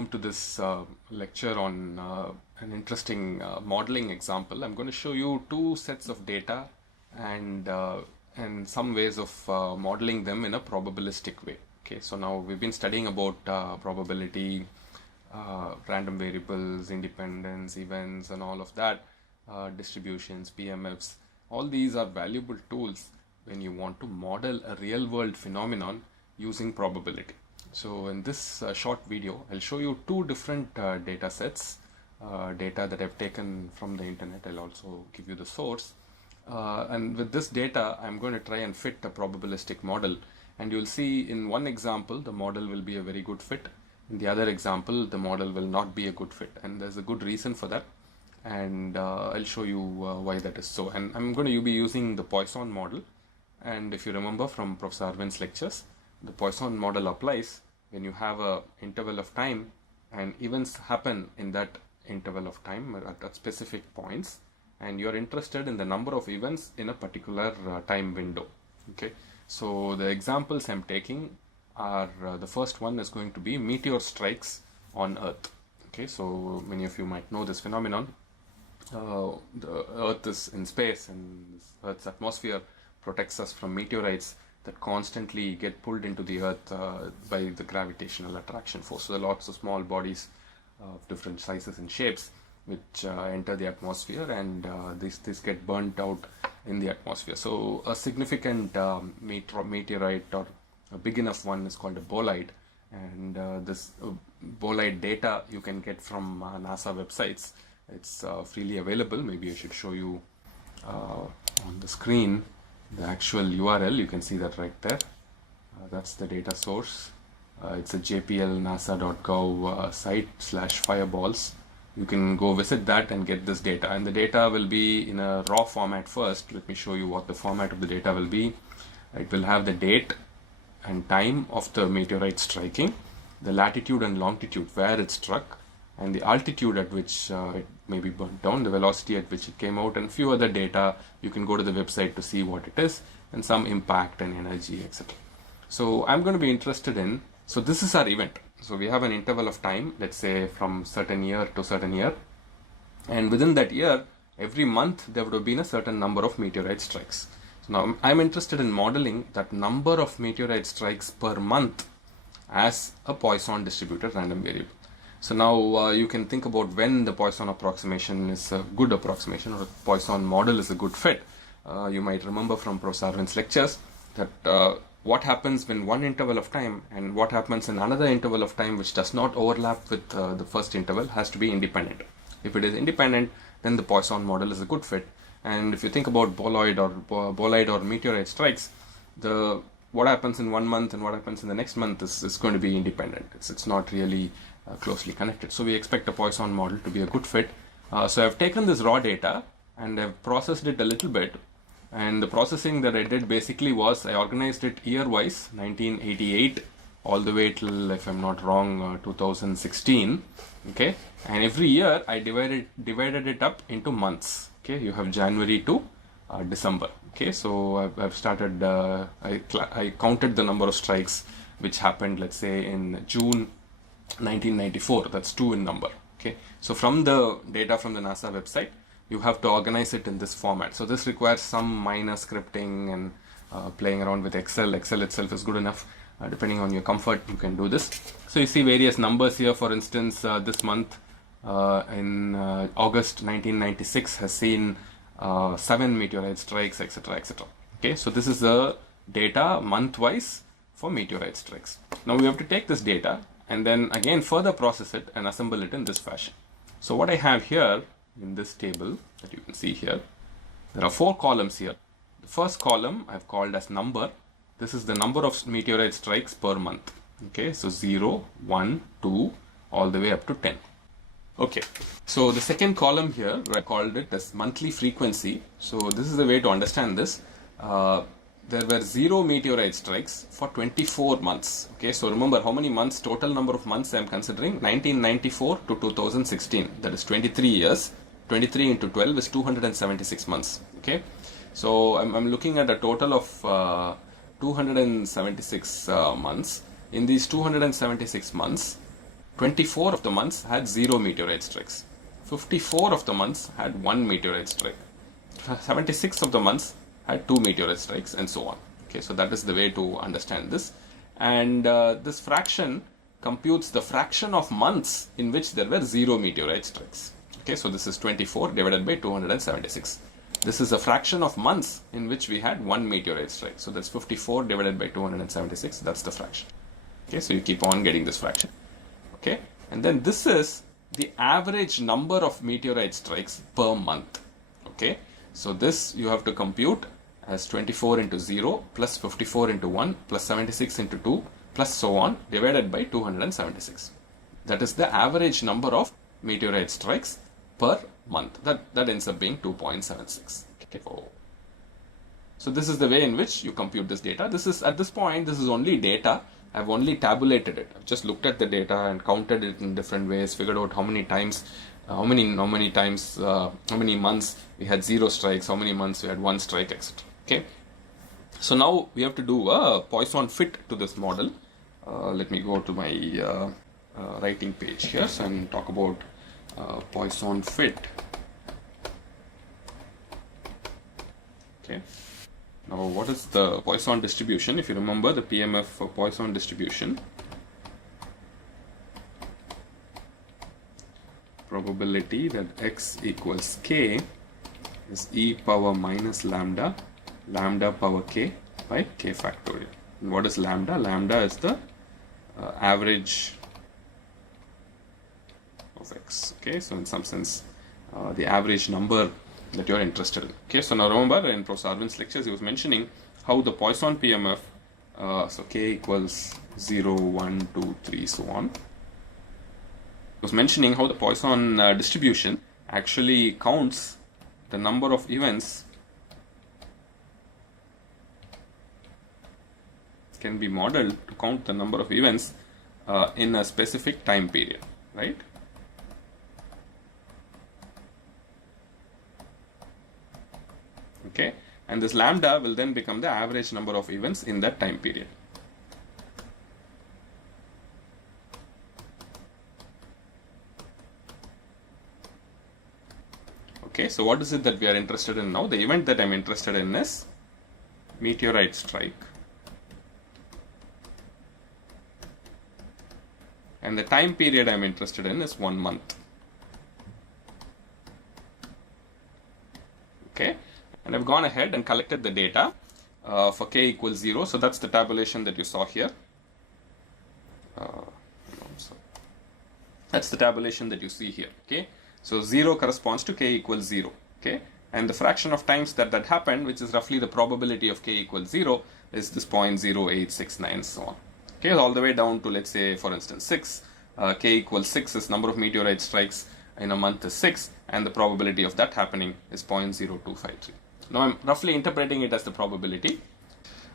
welcome to this lecture on an interesting modeling example. I'm going to show you two sets of data and some ways of modeling them in a probabilistic way. Okay, so now we've been studying about probability, random variables, independence, events, and all of that, distributions, PMFs. All these are valuable tools when you want to model a real-world phenomenon using probability. So in this short video, I'll show you two different data sets, data that I've taken from the internet. I'll also give you the source. And with this data, I'm going to try and fit a probabilistic model. And you'll see in one example, the model will be a very good fit. In the other example, the model will not be a good fit. And there's a good reason for that. And I'll show you why that is so. And I'm going to be using the Poisson model. And if you remember from Professor Arvind's lectures, the Poisson model applies when you have an interval of time and events happen in that interval of time at specific points, and you're interested in the number of events in a particular time window. Okay, so the examples I'm taking are the first one is going to be meteor strikes on Earth. Okay, so many of you might know this phenomenon. The Earth is in space, and Earth's atmosphere protects us from meteorites that constantly get pulled into the Earth by the gravitational attraction force. So there are lots of small bodies of different sizes and shapes which enter the atmosphere, and these get burnt out in the atmosphere. So a significant meteorite or a big enough one is called a bolide, and this bolide data you can get from NASA websites. It's freely available. Maybe I should show you on the screen the actual URL. You can see that right there. That's the data source. It's a jplnasa.gov site/fireballs. You can go visit that and get this data, and the data will be in a raw format first. Let me show you what the format of the data will be. It will have the date and time of the meteorite striking, the latitude and longitude where it struck, and the altitude at which it may be burnt down, the velocity at which it came out, and few other data. You can go to the website to see what it is, and some impact and energy, etc. So I'm going to be interested in, so this is our event. So we have an interval of time, let's say from certain year to certain year, and within that year, every month there would have been a certain number of meteorite strikes. So now I'm interested in modeling that number of meteorite strikes per month as a Poisson distributed random variable. So now you can think about when the Poisson approximation is a good approximation, or a Poisson model is a good fit. You might remember from Professor Arvind's lectures that what happens when one interval of time and what happens in another interval of time which does not overlap with the first interval has to be independent. If it is independent, then the Poisson model is a good fit. And if you think about bolide or meteorite strikes, what happens in one month and what happens in the next month is going to be independent. It's not really closely connected. So we expect a Poisson model to be a good fit. So I've taken this raw data and I've processed it a little bit. And the processing that I did basically was I organized it year-wise, 1988 all the way till, if I'm not wrong, 2016. Okay, and every year I divided it up into months. Okay, you have January to December. Okay, so I've started. I counted the number of strikes which happened, let's say, in June 1994. That's 2 in number. Okay, so from the data from the NASA website, you have to organize it in this format. So this requires some minor scripting and playing around with Excel. Excel itself is good enough. Depending on your comfort, you can do this. So you see various numbers here. For instance, this month in August 1996 has seen 7 meteorite strikes, etc., etc. Okay, so this is the data month-wise for meteorite strikes. Now we have to take this data and then again further process it and assemble it in this fashion. So what I have here in this table that you can see here, there are 4 columns here. The first column I've called as number. This is the number of meteorite strikes per month. Okay, so 0, 1, 2, all the way up to 10. Okay, so the second column here, I called it as monthly frequency. So this is the way to understand this. There were 0 meteorite strikes for 24 months. Okay, so remember how many months, total number of months I am considering, 1994 to 2016. That is 23 years. 23 into 12 is 276 months. Okay, so I'm looking at a total of 276 months. In these 276 months, 24 of the months had 0 meteorite strikes. 54 of the months had 1 meteorite strike. 76 of the months had 2 meteorite strikes, and so on. Okay, so that is the way to understand this. And this fraction computes the fraction of months in which there were 0 meteorite strikes. Okay, so this is 24 divided by 276. This is a fraction of months in which we had 1 meteorite strike. So that's 54 divided by 276. That's the fraction. Okay, so you keep on getting this fraction. Okay, and then this is the average number of meteorite strikes per month. Okay, so this you have to compute as 24 into 0 plus 54 into 1 plus 76 into 2 plus so on divided by 276. That is the average number of meteorite strikes per month. That ends up being 2.76. Okay. So this is the way in which you compute this data. This is, at this point, this is only data. I've only tabulated it. I've just looked at the data and counted it in different ways, figured out how many times, how many months we had 0 strikes, how many months we had 1 strike, etc. Okay. So now we have to do a Poisson fit to this model. Let me go to my writing page here and talk about Poisson fit. Okay. Now, what is the Poisson distribution? If you remember the PMF Poisson distribution, probability that x equals k is e power minus lambda, lambda power k by k factorial. And what is lambda? Lambda is the average of x. Okay, so in some sense, the average number that you are interested in. Okay, so now remember in Professor Arvind's lectures, he was mentioning how the Poisson PMF, so k equals 0, 1, 2, 3, so on. He was mentioning how the Poisson distribution actually counts the number of events, can be modeled to count the number of events in a specific time period, right? Okay, and this lambda will then become the average number of events in that time period. Okay, so what is it that we are interested in now? The event that I'm interested in is meteorite strike. And the time period I'm interested in is 1 month. Okay, and I've gone ahead and collected the data for k equals 0. So that's the tabulation that you saw here. That's the tabulation that you see here. Okay, so 0 corresponds to k equals 0. Okay, and the fraction of times that happened, which is roughly the probability of k equals 0, is this 0.0869, so on. Okay, all the way down to, let's say, for instance, 6. K equals 6 is number of meteorite strikes in a month is 6, and the probability of that happening is 0.0253. Now I'm roughly interpreting it as the probability.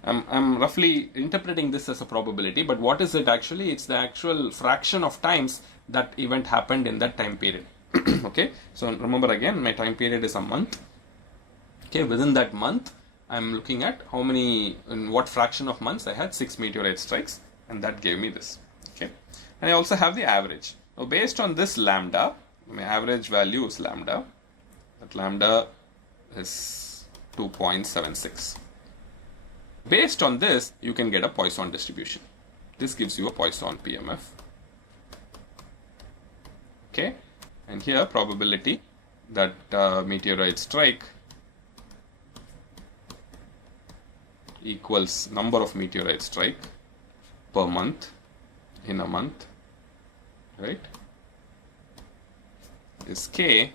I'm roughly interpreting this as a probability, but what is it actually? It's the actual fraction of times that event happened in that time period. Okay, so remember again, my time period is a month. Okay, within that month, I'm looking at how many, in what fraction of months I had 6 meteorite strikes, and that gave me this. Okay, and I also have the average. Now based on this lambda, my average value is lambda. That lambda is 2.76. Based on this, you can get a Poisson distribution. This gives you a Poisson PMF. Okay, and here probability that meteorite strike equals number of meteorite strike per month in a month, right, is k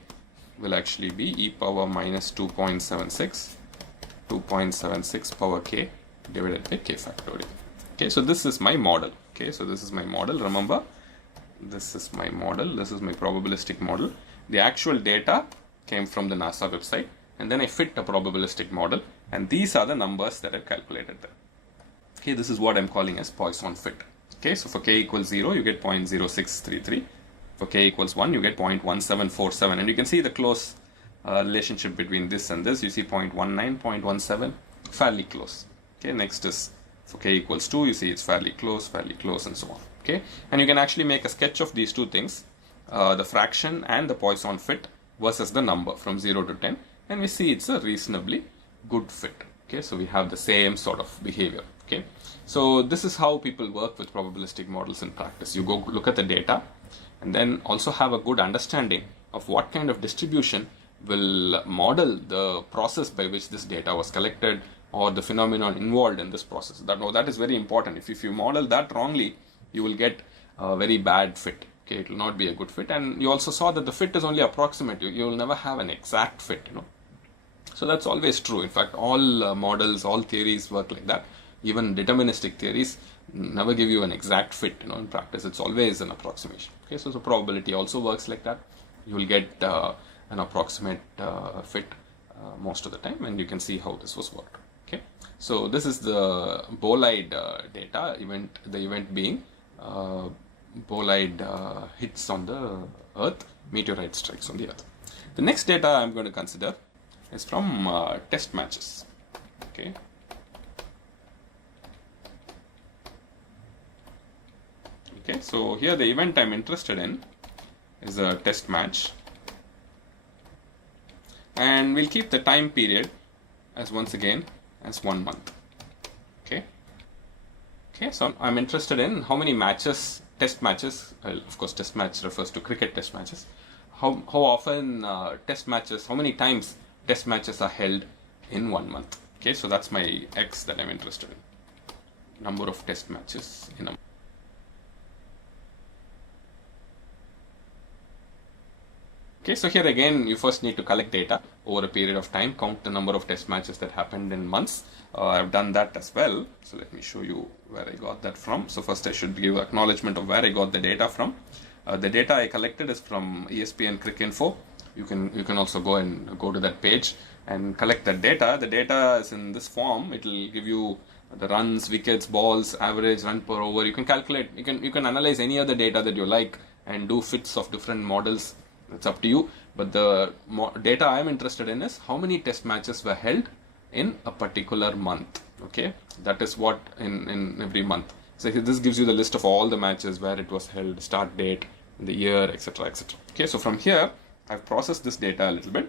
will actually be e power minus 2.76 power k divided by k factorial. Okay, so this is my model. Okay, so this is my model. Remember, this is my model. This is my probabilistic model. The actual data came from the NASA website, and then I fit a probabilistic model, and these are the numbers that I've calculated there. Okay, this is what I'm calling as Poisson fit. Okay, so for k equals 0, you get 0.0633. For k equals 1, you get 0.1747, and you can see the close relationship between this and this. You see 0.19, 0.17, fairly close. Okay, next is for k equals 2, you see it's fairly close, and so on. Okay, and you can actually make a sketch of these two things, the fraction and the Poisson fit versus the number from 0 to 10, and we see it's a reasonably good fit. Okay, so we have the same sort of behavior. Okay, so this is how people work with probabilistic models in practice. You go look at the data and then also have a good understanding of what kind of distribution will model the process by which this data was collected or the phenomenon involved in this process. That is very important. If you model that wrongly, you will get a very bad fit. Okay, it will not be a good fit, and you also saw that the fit is only approximate. You will never have an exact fit, So that's always true. In fact, all models, all theories work like that. Even deterministic theories never give you an exact fit, in practice. It's always an approximation. Okay, so probability also works like that. You will get an approximate fit most of the time, and you can see how this was worked. Okay, so this is the bolide data, the event being bolide hits on the Earth, meteorite strikes on the Earth. The next data I'm going to consider is from test matches. Okay. Okay, so here the event I'm interested in is a test match, and we'll keep the time period as once again as 1 month. Okay. Okay, so I'm interested in how many matches, test matches. Well, of course, test match refers to cricket test matches. How often test matches, how many times test matches are held in 1 month. Okay, so that's my X that I'm interested in. Number of test matches in a month. Okay, so here again, you first need to collect data over a period of time, count the number of test matches that happened in months. I've done that as well. So let me show you where I got that from. So first I should give acknowledgement of where I got the data from. The data I collected is from ESPN Cricinfo. You can also go to that page and collect that data. The data is in this form. It will give you the runs, wickets, balls, average run per over. You can calculate. You can analyze any other data that you like and do fits of different models. It's up to you, but the data I'm interested in is how many test matches were held in a particular month. Okay, that is what in every month. So this gives you the list of all the matches, where it was held, start date, the year, etc., etc. Okay, so from here I've processed this data a little bit,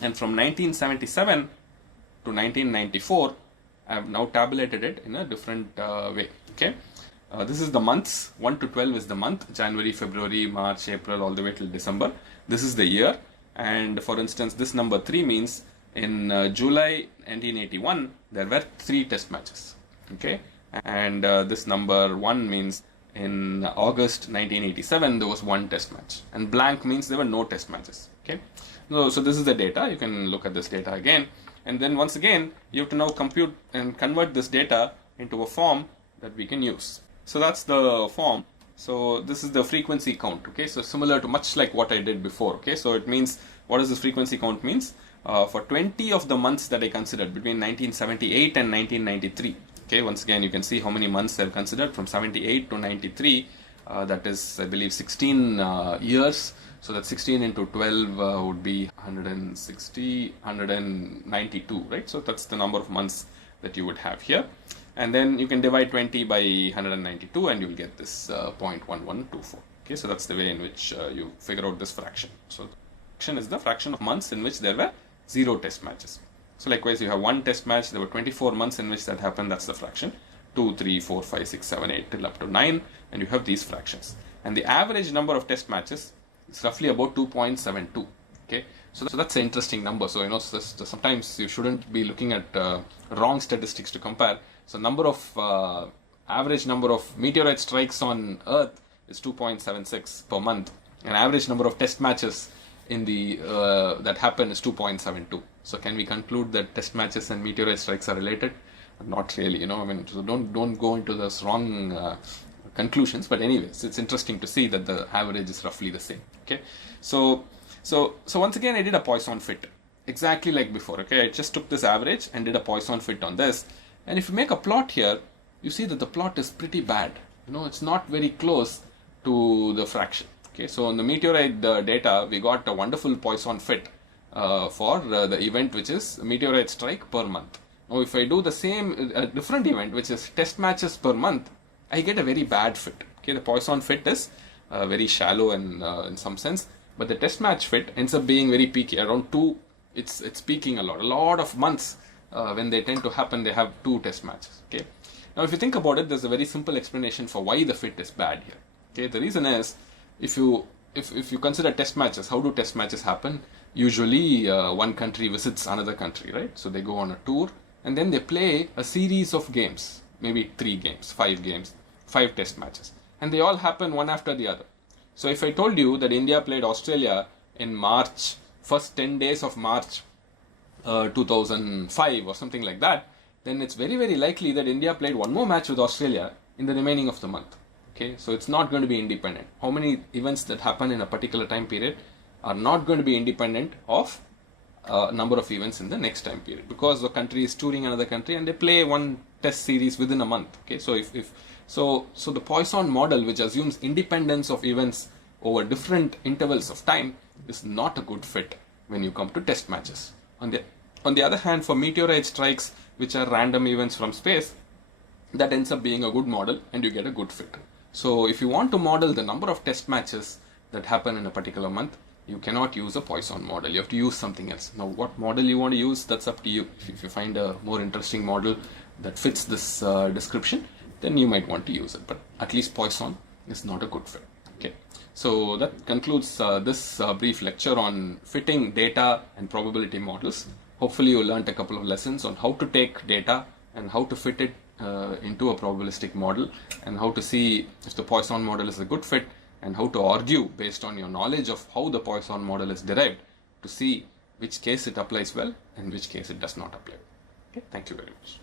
and from 1977 to 1994 I've now tabulated it in a different way. Okay. This is the months. 1 to 12 is the month. January, February, March, April, all the way till December. This is the year. And for instance, this number 3 means in July 1981, there were 3 test matches. Okay. And this number 1 means in August 1987, there was 1 test match. And blank means there were no test matches. Okay. So this is the data. You can look at this data again. And then once again, you have to now compute and convert this data into a form that we can use. So that's the form. So this is the frequency count. Okay, so similar to much like what I did before. Okay, so it means, what does this frequency count means? For 20 of the months that I considered between 1978 and 1993. Okay, once again you can see how many months I've considered from 78 to 93. That is, I believe, 16 years. So that 16 into 12 would be 160, 192, right? So that's the number of months that you would have here. And then you can divide 20 by 192 and you'll get this 0.1124. Okay, so that's the way in which you figure out this fraction. So the fraction is the fraction of months in which there were 0 test matches. So likewise, you have 1 test match, there were 24 months in which that happened, that's the fraction. 2, 3, 4, 5, 6, 7, 8 till up to 9, and you have these fractions. And the average number of test matches is roughly about 2.72. Okay, so that's an interesting number. So sometimes you shouldn't be looking at wrong statistics to compare. So average number of meteorite strikes on Earth is 2.76 per month, and average number of test matches in the that happen is 2.72. So can we conclude that test matches and meteorite strikes are related? Not really, I mean, so don't go into those wrong conclusions. But anyways, it's interesting to see that the average is roughly the same. Okay, so once again I did a Poisson fit exactly like before. Okay, I just took this average and did a Poisson fit on this. And if you make a plot here, you see that the plot is pretty bad. It's not very close to the fraction. Okay, so on the meteorite data, we got a wonderful Poisson fit for the event which is meteorite strike per month. Now, if I do the same different event which is test matches per month, I get a very bad fit. Okay, Okay, the Poisson fit is very shallow and in some sense, but the test match fit ends up being very peaky. Around two, it's peaking a lot of months. When they tend to happen, they have two test matches. Okay, now if you think about it, there's a very simple explanation for why the fit is bad here. Okay, the reason is if you consider test matches, how do test matches happen? Usually, one country visits another country, right? So they go on a tour and then they play a series of games, maybe 3 games, 5 games, 5 test matches, and they all happen one after the other. So if I told you that India played Australia in March, first 10 days of March 2005 or something like that, then it's very likely that India played one more match with Australia in the remaining of the month. Okay, so it's not going to be independent. How many events that happen in a particular time period are not going to be independent of number of events in the next time period, because the country is touring another country and they play one test series within a month. Okay, so so the Poisson model, which assumes independence of events over different intervals of time, is not a good fit when you come to test matches. On the other hand, for meteorite strikes, which are random events from space, that ends up being a good model and you get a good fit. So if you want to model the number of test matches that happen in a particular month, you cannot use a Poisson model. You have to use something else. Now, what model you want to use, that's up to you. If you find a more interesting model that fits this description, then you might want to use it. But at least Poisson is not a good fit. Okay. So that concludes this brief lecture on fitting data and probability models. Hopefully you learned a couple of lessons on how to take data and how to fit it into a probabilistic model, and how to see if the Poisson model is a good fit, and how to argue based on your knowledge of how the Poisson model is derived to see which case it applies well and which case it does not apply. Okay, thank you very much.